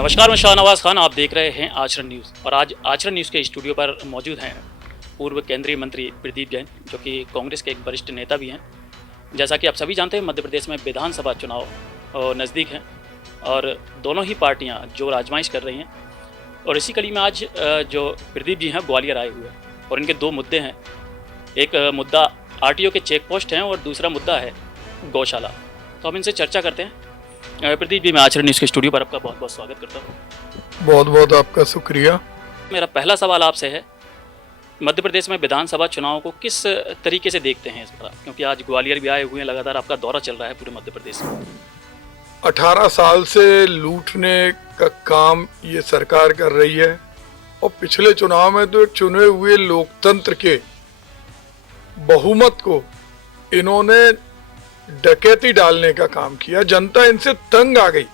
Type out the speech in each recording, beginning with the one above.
नमस्कार, मैं शाहनवाज खान। आप देख रहे हैं आचरण न्यूज़ और आज आचरण न्यूज़ के स्टूडियो पर मौजूद हैं पूर्व केंद्रीय मंत्री प्रदीप जैन, जो कि कांग्रेस के एक वरिष्ठ नेता भी हैं। जैसा कि आप सभी जानते हैं, मध्य प्रदेश में विधानसभा चुनाव नज़दीक हैं और दोनों ही पार्टियां जोर आजमाइश कर रही हैं। और इसी कड़ी में आज जो प्रदीप जी हैं ग्वालियर आए हुए हैं और इनके दो मुद्दे हैं। एक मुद्दा आरटीओ के चेक पोस्ट हैं और दूसरा मुद्दा है गौशाला। तो हम इनसे चर्चा करते हैं। प्रदीप जी, मैं आचरण न्यूज़ के स्टूडियो पर आपका बहुत बहुत स्वागत करता हूँ। बहुत बहुत आपका शुक्रिया। मेरा पहला सवाल आपसे है, मध्य प्रदेश में विधानसभा चुनाव को किस तरीके से देखते हैं इस बार? क्योंकि आज ग्वालियर भी आए हुए हैं, लगातार आपका दौरा चल रहा है पूरे मध्य प्रदेश में। 18 साल से लूटने का काम ये सरकार कर रही है और पिछले चुनाव में तो चुने हुए लोकतंत्र के बहुमत को इन्होंने डकैती डालने का काम किया। जनता इनसे तंग आ गई,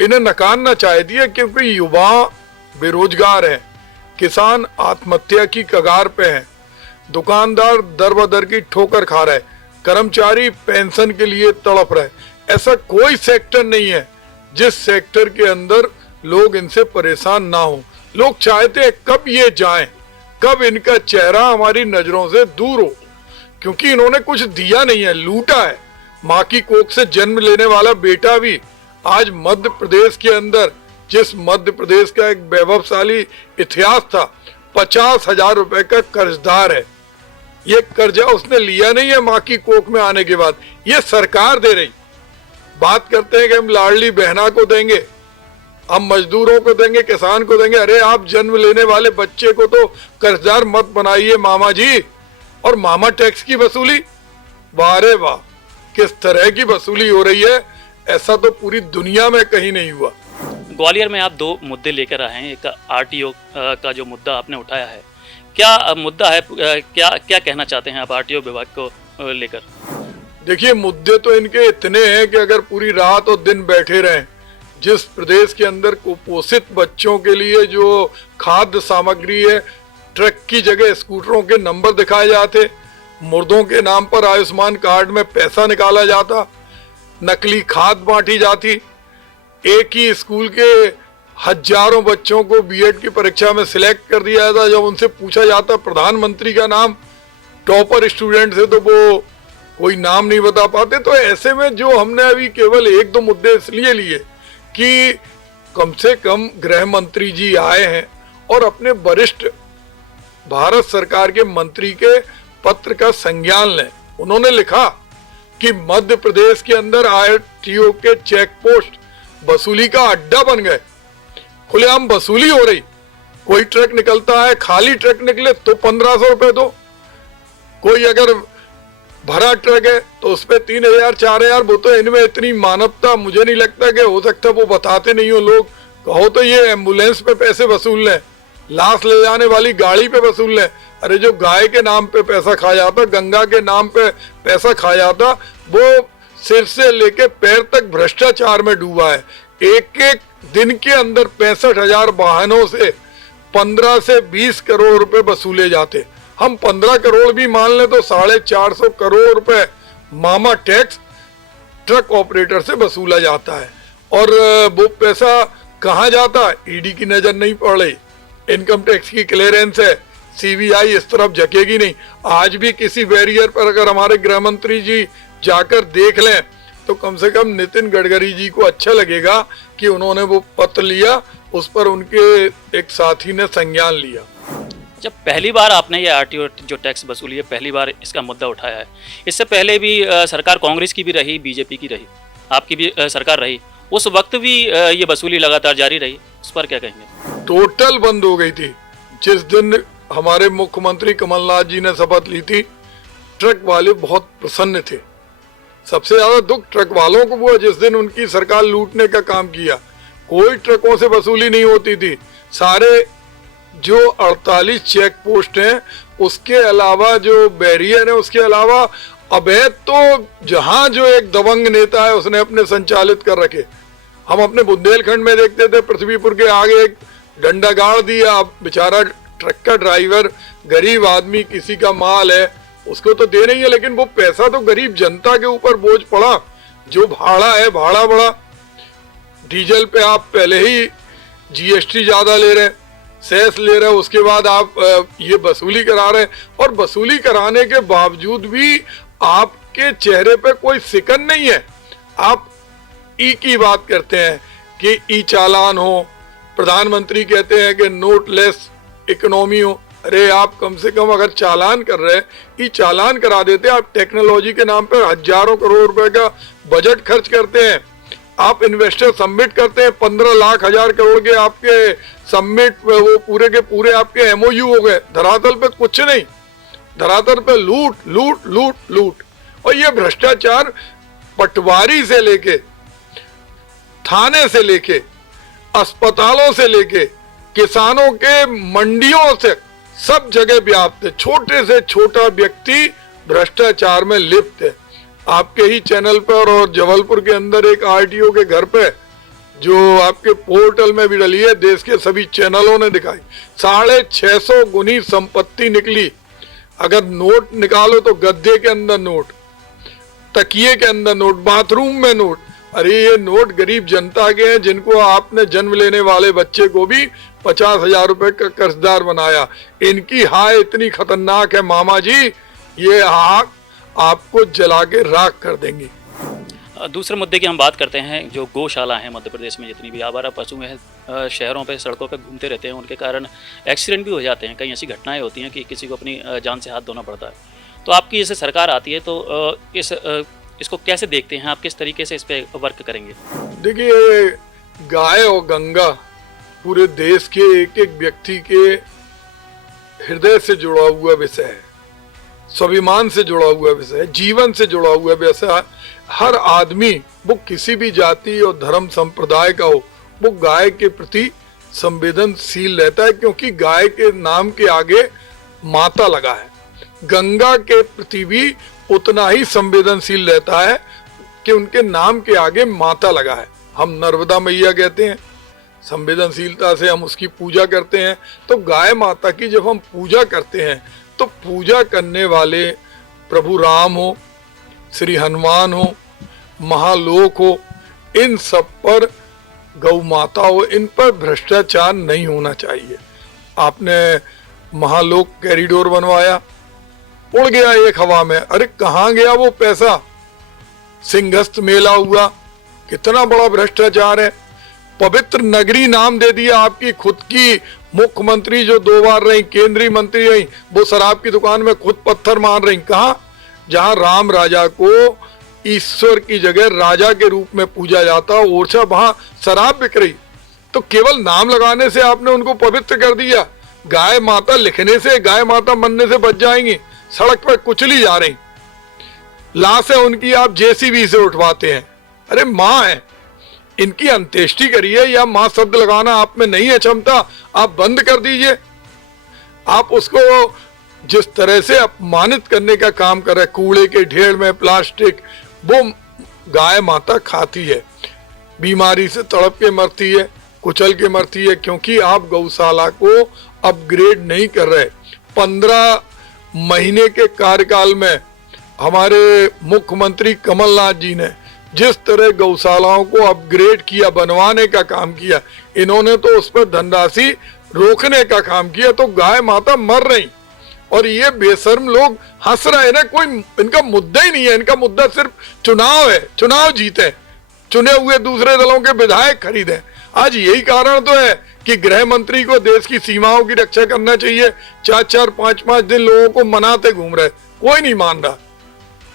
इन्हें नकारना चाहती है क्योंकि युवा बेरोजगार हैं, किसान आत्महत्या की कगार पे हैं, दुकानदार दर बदर की ठोकर खा रहे, कर्मचारी पेंशन के लिए तड़प रहे। ऐसा कोई सेक्टर नहीं है जिस सेक्टर के अंदर लोग इनसे परेशान ना हो। लोग चाहते हैं कब ये जाएं, कब इनका चेहरा हमारी नजरों से दूर हो, क्योंकि इन्होंने कुछ दिया नहीं है, लूटा है। माँ की कोख से जन्म लेने वाला बेटा भी आज मध्य प्रदेश के अंदर, जिस मध्य प्रदेश का एक वैभवशाली इतिहास था, 50,000 रुपए का कर्जदार है। ये कर्जा उसने लिया नहीं है माँ की कोख में आने के बाद, ये सरकार दे रही। बात करते हैं कि हम लाडली बहना को देंगे, हम मजदूरों को देंगे, किसान को देंगे। अरे आप जन्म लेने वाले बच्चे को तो कर्जदार मत बनाइए मामा जी। और मामा टैक्स की वसूली, वाह रे वाह, किस तरह की वसूली हो रही है, ऐसा तो पूरी दुनिया में कहीं नहीं हुआ। ग्वालियर में आप दो मुद्दे लेकर आए हैं। एक आरटीओ का जो मुद्दा आपने उठाया है, क्या मुद्दा है, क्या कहना चाहते हैं आप आरटीओ विभाग को लेकर? देखिए, मुद्दे तो इनके इतने हैं कि अगर पूरी रात और दिन बैठे रहें। जिस प्रदेश के अंदर कुपोषित बच्चों के लिए जो खाद्य सामग्री है, ट्रक की जगह स्कूटरों के नंबर दिखाए जाते, मुर्दों के नाम पर आयुष्मान कार्ड में पैसा निकाला जाता, नकली खाद बांटी जाती, एक ही स्कूल के हजारों बच्चों को बीएड की परीक्षा में सिलेक्ट कर दिया जाता। जब उनसे पूछा जाता प्रधानमंत्री का नाम, टॉपर स्टूडेंट से, तो वो कोई नाम नहीं बता पाते। तो ऐसे में जो हमने अभी केवल एक दो मुद्दे इसलिए लिए कि कम से कम गृह मंत्री जी आए हैं और अपने वरिष्ठ भारत सरकार के मंत्री के पत्र का संज्ञान लें। उन्होंने लिखा कि मध्य प्रदेश के अंदर आरटीओ के चेक पोस्ट वसूली का अड्डा बन गए, खुलेआम वसूली हो रही। कोई ट्रक निकलता है, खाली ट्रक निकले तो 1500 रुपए दो, कोई अगर भरा ट्रक है तो उसपे 3000 4000। वो तो इनमें इतनी मानवता मुझे नहीं लगता कि हो सकता वो बताते नहीं हो लोग। कहो तो ये एम्बुलेंस पे पैसे वसूल लें, लाश ले जाने वाली गाड़ी पे वसूल लें। अरे जो गाय के नाम पे पैसा खाया जाता, गंगा के नाम पे पैसा खाया जाता, वो सिर से लेके पैर तक भ्रष्टाचार में डूबा है। एक एक दिन के अंदर 65,000 वाहनों से 15 से 20 करोड़ रुपए वसूले जाते। हम 15 करोड़ भी मान लें तो 450 करोड़ रुपए मामा टैक्स ट्रक ऑपरेटर से वसूला जाता है। और वो पैसा कहाँ जाता है, ईडी की नजर नहीं पड़ रही। इनकम टैक्स की क्लियरेंस है, सीबीआई इस तरफ झकेगी नहीं। आज भी किसी बैरियर पर अगर हमारे गृह मंत्री जी जाकर देख लें तो कम से कम नितिन गडकरी जी को अच्छा लगेगा कि उन्होंने वो पत्र लिया, उस पर उनके एक साथी ने संज्ञान लिया। जब पहली बार आपने ये आरटीओ जो टैक्स वसूली है, पहली बार इसका मुद्दा उठाया है, इससे पहले भी सरकार कांग्रेस की भी रही, बीजेपी की रही, आपकी भी सरकार रही, उस वक्त भी ये वसूली लगातार जारी रही। उस पर क्या कहेंगे? टोटल बंद हो गई थी। जिस दिन हमारे मुख्यमंत्री कमलनाथ जी ने शपथ ली थी, ट्रक वाले बहुत प्रसन्न थे। सबसे ज्यादा दुख ट्रक वालों को हुआ जिस दिन उनकी सरकार लूटने का काम किया। कोई ट्रकों से वसूली नहीं होती थी। सारे जो 48 चेक पोस्ट हैं, उसके अलावा जो बैरियर है, उसके अलावा अवैध तो जहां जो एक दबंग नेता है उसने अपने संचालित कर रखे। हम अपने बुंदेलखंड में देखते थे, पृथ्वीपुर के आगे एक डंडा गाड़ दिया। अब बेचारा ट्रक का ड्राइवर गरीब आदमी, किसी का माल है, उसको तो दे नहीं है, लेकिन वो पैसा तो गरीब जनता के ऊपर बोझ पड़ा। जो भाड़ा है, भाड़ा बढ़ा, डीजल पे आप पहले ही जीएसटी ज्यादा ले रहे हैं, सेस ले रहे हैं, उसके बाद आप ये वसूली करा रहे हैं, और वसूली कराने के बावजूद भी आपके चेहरे पे कोई सिकन नहीं है। आप ई की बात करते हैं कि ई चालान हो, प्रधानमंत्री कहते हैं कि नोटलेस इकोनॉमी हो। अरे आप कम से कम अगर चालान कर रहे हैं, ई चालान करा देते। आप टेक्नोलॉजी के नाम पर हजारों करोड़ रुपए का बजट खर्च करते हैं, आप इन्वेस्टर सबमिट करते हैं, 15 लाख हजार करोड़ के आपके सबमिट, वो पूरे के पूरे आपके एमओयू हो गए। धरातल पे कुछ नहीं, धरातल पे लूट लूट लूट लूट। और ये भ्रष्टाचार पटवारी से लेके, थाने से लेके, अस्पतालों से लेके, किसानों के मंडियों से, सब जगह व्याप्त है। छोटे से छोटा व्यक्ति भ्रष्टाचार में लिप्त है। आपके ही चैनल पर और जबलपुर के अंदर एक आरटीओ के घर पे, जो आपके पोर्टल में भी डली है, देश के सभी चैनलों ने दिखाई, 650 गुनी संपत्ति निकली। अगर नोट निकालो तो गद्दे के अंदर नोट, तकिए के अंदर नोट, बाथरूम में नोट। अरे ये नोट गरीब जनता के हैं, जिनको आपने जन्म लेने वाले बच्चे को भी 50,000 रुपए का कर्जदार बनाया। इनकी हाय इतनी खतरनाक है मामा जी, ये आग आपको जला के राख कर देंगी। दूसरे मुद्दे की हम बात करते हैं। जो गौशाला हैं मध्य प्रदेश में, जितनी भी आवारा पशु हैं शहरों पे, सड़कों पे घूमते रहते हैं, उनके कारण एक्सीडेंट भी हो जाते हैं। कई ऐसी घटनाएं होती हैं कि किसी को अपनी जान से हाथ धोना पड़ता है। तो आपकी जैसे सरकार आती है तो इसको कैसे देखते हैं आप, किस तरीके से इस पे वर्क करेंगे? देखिए, गाय और गंगा पूरे देश के एक एक व्यक्ति के हृदय से जुड़ा हुआ विषय है, स्वाभिमान से जुड़ा हुआ विषय है, जीवन से जुड़ा हुआ विषय है। हर आदमी, वो किसी भी जाति और धर्म संप्रदाय का हो, वो गाय के प्रति संवेदनशील रहता है, क्योंकि गाय के नाम के आगे माता लगा है। गंगा के प्रति भी उतना ही संवेदनशील रहता है कि उनके नाम के आगे माता लगा है। हम नर्मदा मैया कहते हैं, संवेदनशीलता से हम उसकी पूजा करते हैं। तो गाय माता की जब हम पूजा करते हैं, तो पूजा करने वाले प्रभु राम हो, श्री हनुमान हो, महालोक हो, इन सब पर गौ माता हो, इन पर भ्रष्टाचार नहीं होना चाहिए। आपने महालोक कॉरिडोर बनवाया, उड़ गया एक हवा में। अरे कहाँ गया वो पैसा? सिंहस्थ मेला हुआ, कितना बड़ा भ्रष्टाचार है। पवित्र नगरी नाम दे दिया आपकी खुद की मुख्यमंत्री, जो 2 बार रही, केंद्रीय मंत्री रही, वो शराब की दुकान में खुद पत्थर मार रही। कहाँ? जहां राम राजा को ईश्वर की जगह राजा के रूप में पूजा जाता, ओरछा, वहां शराब बिक रही। तो केवल नाम लगाने से आपने उनको पवित्र कर दिया। गाय माता लिखने से, गाय माता मनने से बच जाएंगी। सड़क पर कुचली जा रही लाशें उनकी आप जेसीबी से उठवाते हैं। अरे माँ है, इनकी अंत्येष्टि करिए, या माँ शब्द लगाना आप में नहीं है क्षमता, आप बंद कर दीजिए। आप उसको जिस तरह से अपमानित करने का काम कर रहे, कूड़े के ढेर में प्लास्टिक, वो गाय माता खाती है, बीमारी से तड़प के मरती है, कुचल के मरती है, क्योंकि आप गौशाला को अपग्रेड नहीं कर रहे। 15 महीने के कार्यकाल में हमारे मुख्यमंत्री कमलनाथ जी ने जिस तरह गौशालाओं को अपग्रेड किया, बनवाने का काम किया, इन्होंने तो उस पर धनराशि रोकने का काम किया। तो गाय माता मर रही, और ये बेशर्म लोग हंस रहे हैं ना। कोई इनका मुद्दा ही नहीं है, इनका मुद्दा सिर्फ चुनाव है, चुनाव जीते, चुने हुए दूसरे दलों के विधायक खरीदे। आज यही कारण तो है कि गृह मंत्री को देश की सीमाओं की रक्षा करना चाहिए, 4-4, 5-5 दिन लोगों को मनाते घूम रहे, कोई नहीं मान रहा।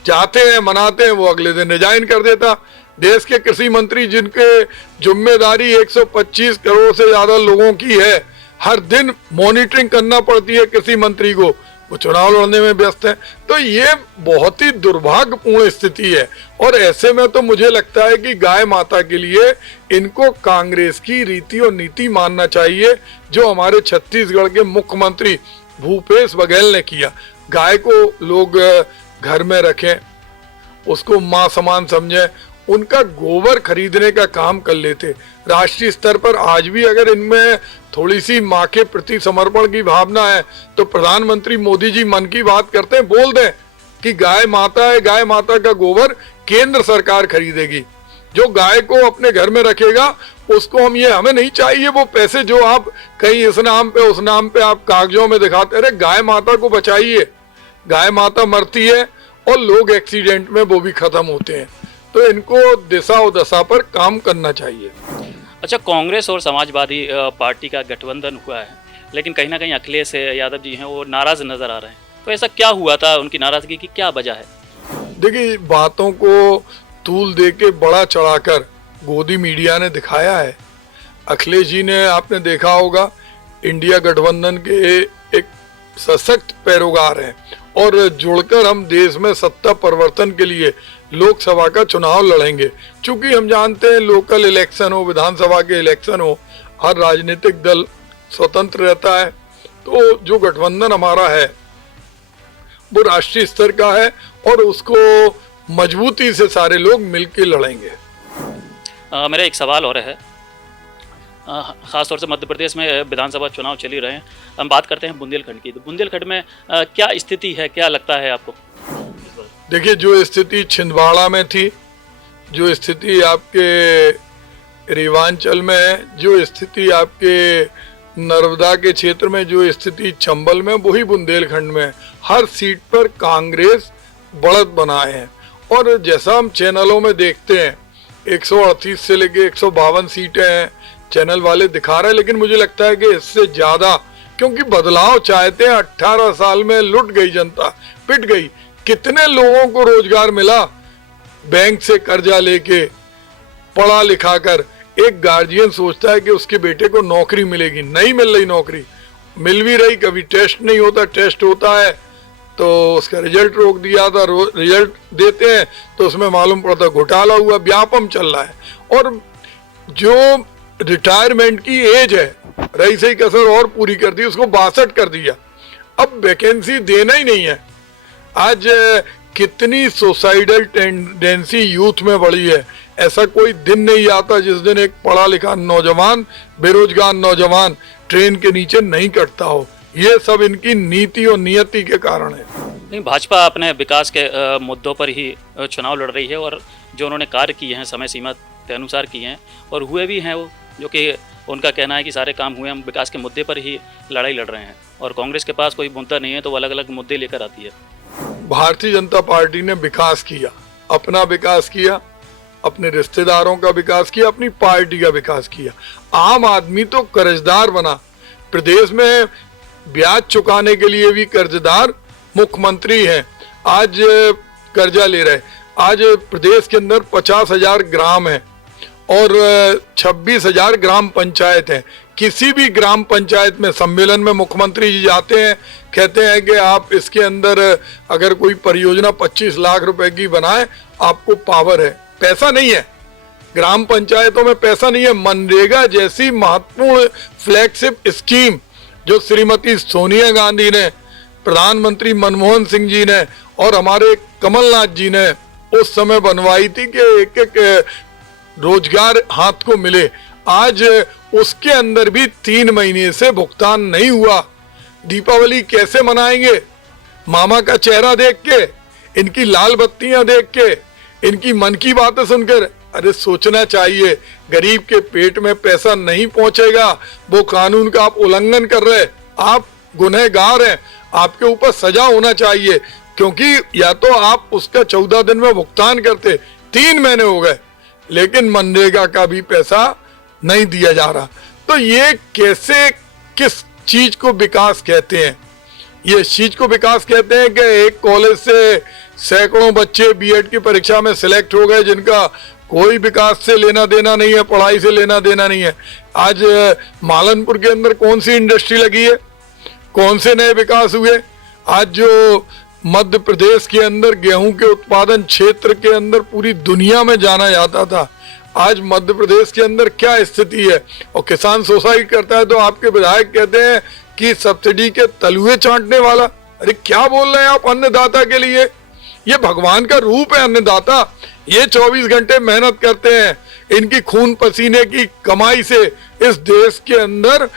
जाते हैं, मनाते हैं, वो अगले दिन रिजाइन कर देता। देश के कृषि मंत्री, जिनके जिम्मेदारी 125 करोड़ से ज्यादा लोगों की है, हर दिन मॉनिटरिंग करना पड़ती है कृषि मंत्री को, वो चुनाव लड़ने में व्यस्त है। तो ये बहुत ही दुर्भाग्यपूर्ण स्थिति है। और ऐसे में तो मुझे लगता है कि गाय माता के लिए इनको कांग्रेस की रीति और नीति मानना चाहिए, जो हमारे छत्तीसगढ़ के मुख्यमंत्री भूपेश बघेल ने किया। गाय को लोग घर में रखें, उसको मां समान समझें, उनका गोबर खरीदने का काम कर लेते। राष्ट्रीय स्तर पर आज भी अगर इनमें थोड़ी सी माँ के प्रति समर्पण की भावना है, तो प्रधानमंत्री मोदी जी मन की बात करते हैं, बोल दें कि गाय माता है, गाय माता का गोबर केंद्र सरकार खरीदेगी। जो गाय को अपने घर में रखेगा उसको हम, ये हमें नहीं चाहिए वो पैसे जो आप कहीं इस नाम पे उस नाम पे आप कागजों में दिखाते। अरे गाय माता को बचाइए, गाय माता मरती है और लोग एक्सीडेंट में वो भी खत्म होते हैं। तो इनको दिशा और दशा पर काम करना चाहिए। अच्छा, कांग्रेस और समाजवादी पार्टी का गठबंधन हुआ है, लेकिन कहीं ना कहीं अखिलेश यादव जी हैं वो नाराज नजर आ रहे हैं। तो ऐसा क्या हुआ था, उनकी नाराजगी की क्या वजह है? देखिए, बातों को तूल दे के बड़ा चढ़ाकर गोदी मीडिया ने दिखाया है। अखिलेश जी ने, आपने देखा होगा, इंडिया गठबंधन के एक सशक्त पैरोकार हैं और जुड़कर हम देश में सत्ता परिवर्तन के लिए लोकसभा का चुनाव लड़ेंगे। चूंकि हम जानते हैं लोकल इलेक्शन हो, विधानसभा के इलेक्शन हो, हर राजनीतिक दल स्वतंत्र रहता है। तो जो गठबंधन हमारा है वो राष्ट्रीय स्तर का है और उसको मजबूती से सारे लोग मिलकर लड़ेंगे। मेरा एक सवाल और है, खासतौर से मध्य प्रदेश में विधानसभा चुनाव चल ही रहे हैं, हम बात करते हैं बुंदेलखंड की। तो बुंदेलखंड में क्या स्थिति है, क्या लगता है आपको? देखिए, जो स्थिति छिंदवाड़ा में थी, जो स्थिति आपके रेवांचल में है, जो स्थिति आपके नर्मदा के क्षेत्र में, जो स्थिति चंबल में, वही बुंदेलखंड में। हर सीट पर कांग्रेस बढ़त बनाए हैं और जैसा हम चैनलों में देखते हैं 138 से लेके 152 सीटें हैं चैनल वाले दिखा रहे हैं, लेकिन मुझे लगता है कि इससे ज्यादा, क्योंकि बदलाव चाहते हैं। 18 साल में लुट गई जनता, पिट गई। कितने लोगों को रोजगार मिला बैंक से कर्जा लेके, पढ़ा लिखा कर। एक गार्जियन सोचता है कि उसके बेटे को नौकरी मिलेगी, नहीं मिल रही नौकरी, मिल भी रही, कभी टेस्ट नहीं होता, टेस्ट होता है तो उसका रिजल्ट रोक दिया था, रिजल्ट देते हैं तो उसमें मालूम पड़ता घोटाला हुआ, व्यापम चल रहा है। और जो रिटायरमेंट की एज है, रही सही कसर और पूरी कर दी, उसको 62 कर दिया। अब वैकेंसी देना ही नहीं है। आज कितनी सुसाइडल टेंडेंसी यूथ में बढ़ी है। ऐसा कोई दिन नहीं आता जिस दिन एक पढ़ा लिखा नौजवान, बेरोजगार नौजवान ट्रेन के नीचे नहीं कटता हो। ये सब इनकी नीति और नियति के कारण है। नहीं, भाजपा अपने विकास के मुद्दों पर ही चुनाव लड़ रही है और जो उन्होंने कार्य किए हैं समय सीमा के अनुसार किए हैं और हुए भी हैं वो, जो कि उनका कहना है कि सारे काम हुए, हम विकास के मुद्दे पर ही लड़ाई लड़ रहे हैं। और कांग्रेस के पास कोई मुद्दा नहीं है तो वो अलग अलग मुद्दे लेकर आती है। भारतीय जनता पार्टी ने विकास किया, अपना विकास किया, अपने रिश्तेदारों का विकास किया, अपनी पार्टी का विकास किया। आम आदमी तो कर्जदार बना। प्रदेश में ब्याज चुकाने के लिए भी कर्जदार मुख्यमंत्री हैं। आज कर्जा ले रहे। आज प्रदेश के अंदर 50,000 ग्राम है और 26,000 ग्राम पंचायत है। किसी भी ग्राम पंचायत में सम्मेलन में मुख्यमंत्री जी जाते हैं, कहते हैं कि आप इसके अंदर अगर कोई परियोजना 25 लाख रुपए की बनाए, आपको पावर है। पैसा नहीं है, ग्राम पंचायतों में पैसा नहीं है। मनरेगा जैसी महत्वपूर्ण फ्लैगशिप स्कीम जो श्रीमती सोनिया गांधी ने, प्रधानमंत्री मनमोहन सिंह जी ने और हमारे कमलनाथ जी ने उस समय बनवाई थी कि एक एक रोजगार हाथ को मिले, आज उसके अंदर भी 3 महीने से भुगतान नहीं हुआ। दीपावली कैसे मनाएंगे? मामा का चेहरा देख के, इनकी लाल बत्तियां देख के, इनकी मन की बातें सुनकर। अरे सोचना चाहिए, गरीब के पेट में पैसा नहीं पहुंचेगा। वो कानून का आप उल्लंघन कर रहे, आप गुनहगार हैं, आपके ऊपर सजा होना चाहिए। क्योंकि या तो आप उसका 14 दिन में भुगतान करते, 3 महीने हो गए, लेकिन मनरेगा का भी पैसा नहीं दिया जा रहा। तो ये कैसे, किस चीज को विकास कहते हैं? ये चीज को विकास कहते हैं कि एक कॉलेज से सैकड़ों बच्चे बीएड की परीक्षा में सिलेक्ट हो गए जिनका कोई विकास से लेना देना नहीं है, पढ़ाई से लेना देना नहीं है। आज मालनपुर के अंदर कौन सी इंडस्ट्री लगी है, कौन से नए विकास हुए? आज जो मध्य प्रदेश के अंदर गेहूं के उत्पादन क्षेत्र के अंदर पूरी दुनिया में जाना जाता था, आज मध्य प्रदेश के अंदर क्या स्थिति है? और किसान सुसाइड करता है तो आपके विधायक कहते हैं कि सब्सिडी के तलुए चाटने वाला। अरे क्या बोल रहे हैं आप अन्नदाता के लिए? ये भगवान का रूप है अन्नदाता। ये 24 घंटे मेहनत करते हैं, इनकी खून पसीने की कमाई से इस देश के अंदर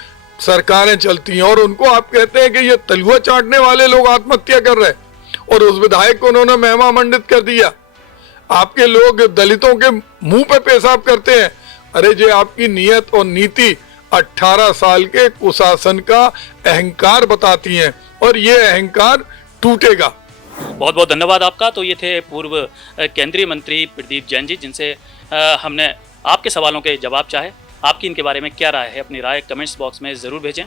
सरकारें चलती हैं, और उनको आप कहते हैं कि ये तलुआ चाटने वाले लोग आत्महत्या कर रहे हैं। और उस विधायक को उन्होंने महिमा मंडित कर दिया। आपके लोग दलितों के मुंह पे पेशाब करते हैं। अरे जे आपकी नीयत और नीति 18 साल के कुशासन का अहंकार बताती हैं और ये अहंकार टूटेगा। बहुत बहुत धन्यवाद आपका। तो ये थे पूर्व केंद्रीय मंत्री प्रदीप जैन जी, जिनसे हमने आपके सवालों के जवाब चाहे। आपकी इनके बारे में क्या राय है, अपनी राय कमेंट्स बॉक्स में जरूर भेजें।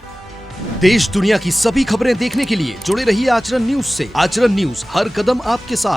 देश दुनिया की सभी खबरें देखने के लिए जुड़े रहिए आचरण न्यूज से। आचरण न्यूज, हर कदम आपके साथ।